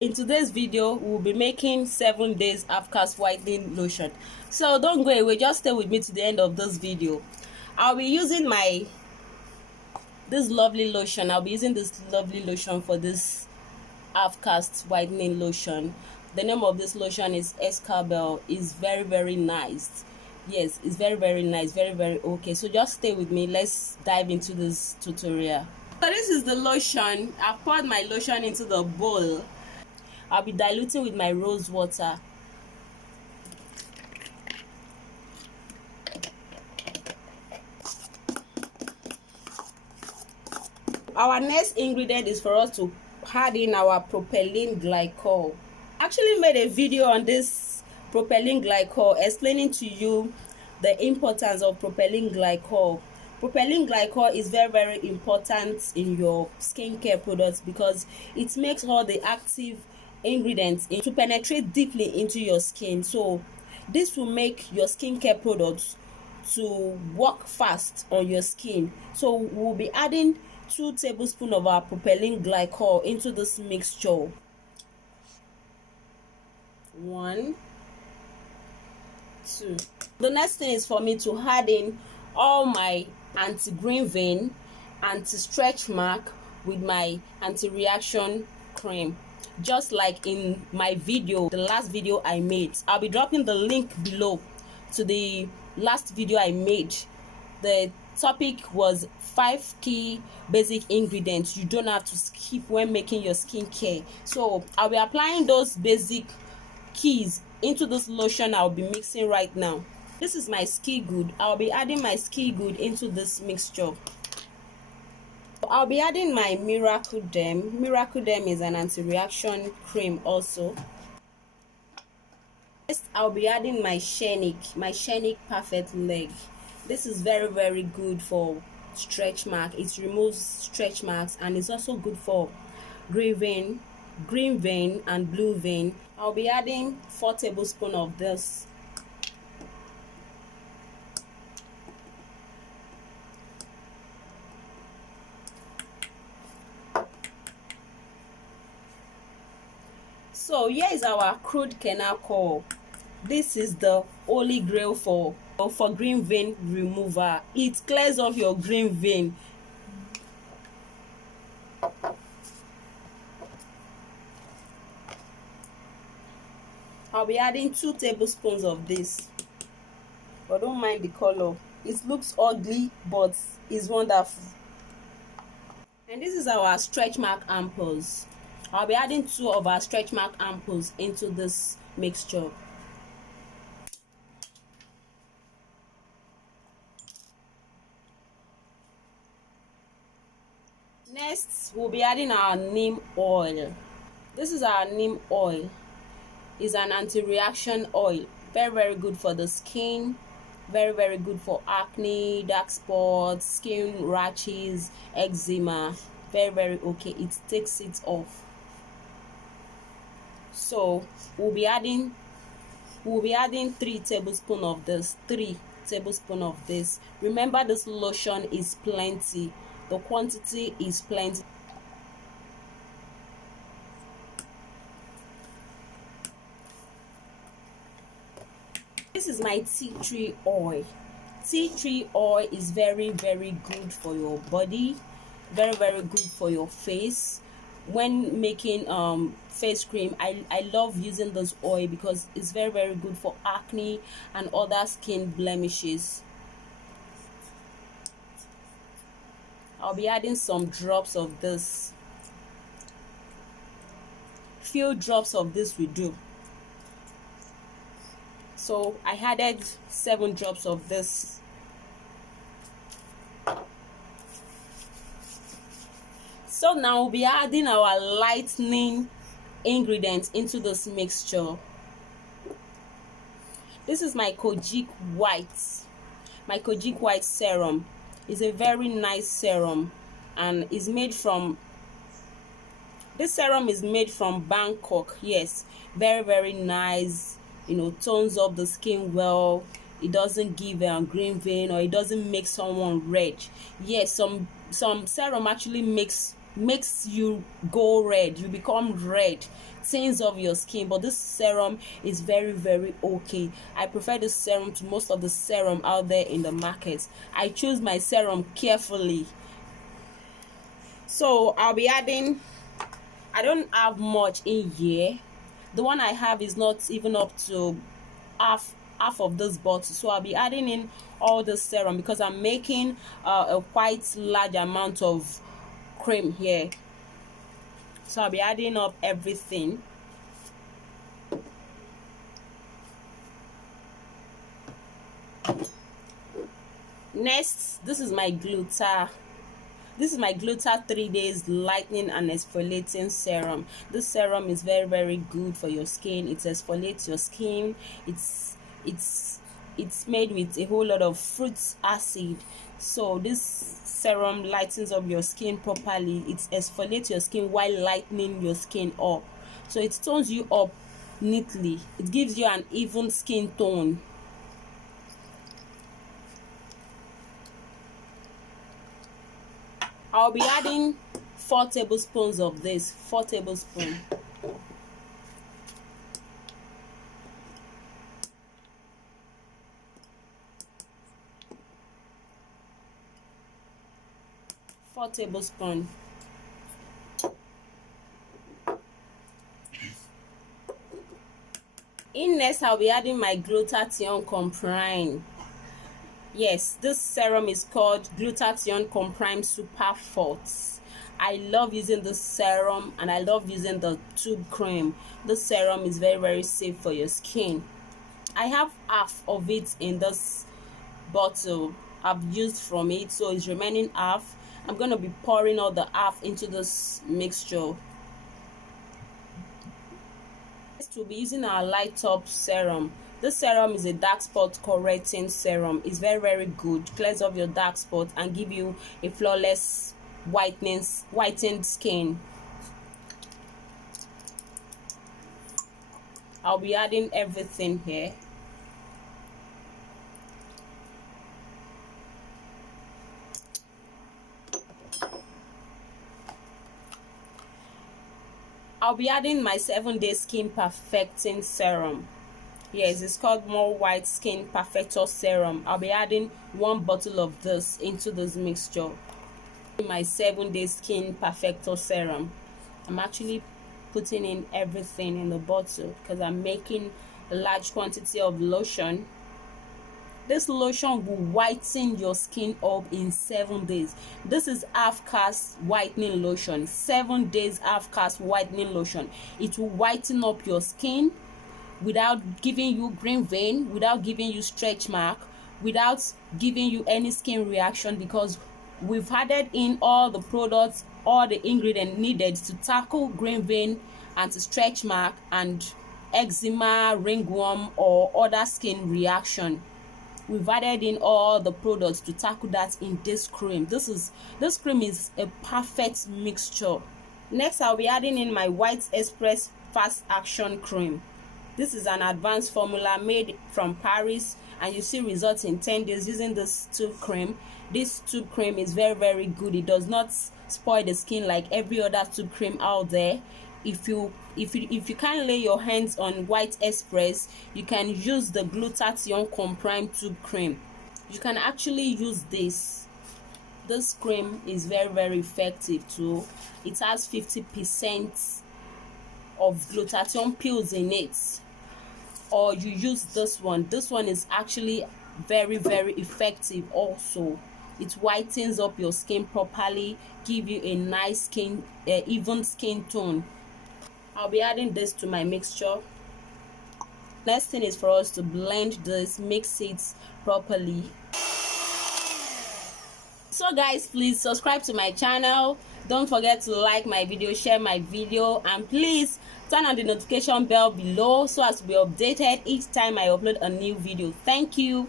In today's video, we'll be making 7 days half-caste whitening lotion. So don't go away, just stay with me to the end of this video. I'll be using this lovely lotion. I'll be using this lovely lotion for this half-caste whitening lotion. The name of this lotion is escabel. It's very nice. Yes, it's very nice, very okay. So just stay with me. Let's dive into this tutorial. So this is the lotion. I've poured my lotion into the bowl. I'll be diluting with my rose water. Our next ingredient is for us to add in our propylene glycol. I actually made a video on this propylene glycol explaining to you the importance of propylene glycol. Propylene glycol is very important in your skincare products because it makes all the active ingredients to penetrate deeply into your skin. So this will make your skincare products to work fast on your skin. So we'll be adding 2 tablespoons of our propylene glycol into this mixture. 1, 2. The next thing is for me to add in all my anti-green vein, anti-stretch mark with my anti-reaction cream, just like in my video, the last video I made. I'll be dropping the link below to the last video I made. The topic was 5 key basic ingredients you don't have to skip when making your skincare. So I'll be applying those basic keys into this lotion I'll be mixing right now. This is my skigud. I'll be adding my skigud into this mixture. I'll be adding my miracle derm. Miracle derm is an anti-reaction cream also. Next, I'll be adding my Schenic perfect leg. This is very good for stretch mark. It removes stretch marks and it's also good for green vein and blue vein. I'll be adding 4 tablespoons of this. So here is our crude kernacol. This is the holy grail for green vein remover. It clears off your green vein. I'll be adding 2 tablespoons of this. But don't mind the color. It looks ugly, but it's wonderful. And this is our stretch mark ampoules. I'll be adding 2 of our stretch mark ampoules into this mixture. Next, we'll be adding our neem oil. This is our neem oil. It's an anti-reaction oil. Very good for the skin. Very good for acne, dark spots, skin rashes, eczema. Very okay. It takes it off. So we'll be adding 3 tablespoons of this. 3 tablespoons of this. Remember, this lotion is plenty. The quantity is plenty. This is my tea tree oil. Tea tree oil is very good for your body. Very good for your face. When making face cream, I love using this oil because it's very good for acne and other skin blemishes. I'll be adding some drops of this. Few drops of this will do. So I added 7 drops of this. So now we'll be adding our lightening ingredients into this mixture. This is my Kojic white. My Kojic white serum is a very nice serum and is made from, this serum is made from Bangkok. Yes, very nice. You know, tones up the skin well. It doesn't give a green vein, or it doesn't make someone red. Yes, some serum actually makes you go red. You become red. whitens of your skin, but this serum is very, very okay. I prefer this serum to most of the serum out there in the market. I choose my serum carefully. So I'll be adding, I don't have much in here. The one I have is not even up to half of this bottle, so I'll be adding in all the serum because I'm making a quite large amount of cream here. So I'll be adding up everything. Next, this is my gluta. This is my Gluta 3 days lightening and exfoliating serum. This serum is very, very good for your skin. It exfoliates your skin. It's made with a whole lot of fruit acid. So this serum lightens up your skin properly. It exfoliates your skin while lightening your skin up. So it tones you up neatly. It gives you an even skin tone. I'll be adding 4 tablespoons of this. 4 tablespoons. In next, I'll be adding my glutathione comprime. Yes, this serum is called glutathione comprime super forte. I love using this serum and I love using the tube cream. This serum is very, very safe for your skin. I have half of it in this bottle. I've used from it, so it's remaining half. I'm going to be pouring all the half into this mixture. Next, we'll be using our light up serum. This serum is a dark spot correcting serum. It's very, very good. Clears up your dark spot and give you a flawless whitened skin. I'll be adding everything here. I'll be adding my 7-day skin perfecting serum. Yes, it's called More White Skin Perfector Serum. I'll be adding 1 bottle of this into this mixture. My 7-day skin perfector serum. I'm actually putting in everything in the bottle because I'm making a large quantity of lotion. This lotion will whiten your skin up in 7 days. This is half-caste whitening lotion. 7 days half-caste whitening lotion. It will whiten up your skin without giving you green vein, without giving you stretch mark, without giving you any skin reaction, because we've added in all the products, all the ingredients needed to tackle green vein and to stretch mark and eczema, ringworm or other skin reaction. We've added in all the products to tackle that in this cream. This cream is a perfect mixture. Next, I'll be adding in my White Express Fast Action Cream. This is an advanced formula made from Paris and you see results in 10 days using this tube cream. This tube cream is very, very good. It does not spoil the skin like every other tube cream out there. If you can't lay your hands on White Express, you can use the glutathione comprime tube cream. You can actually use this. This cream is very, very effective too. It has 50% of glutathione pills in it. Or you use this one. This one is actually very, very effective also. It whitens up your skin properly, give you a nice skin, even skin tone. I'll be adding this to my mixture. Next thing is for us to blend this, mix it properly. So guys, please subscribe to my channel. Don't forget to like my video, share my video, and please turn on the notification bell below so as to be updated each time I upload a new video. Thank you.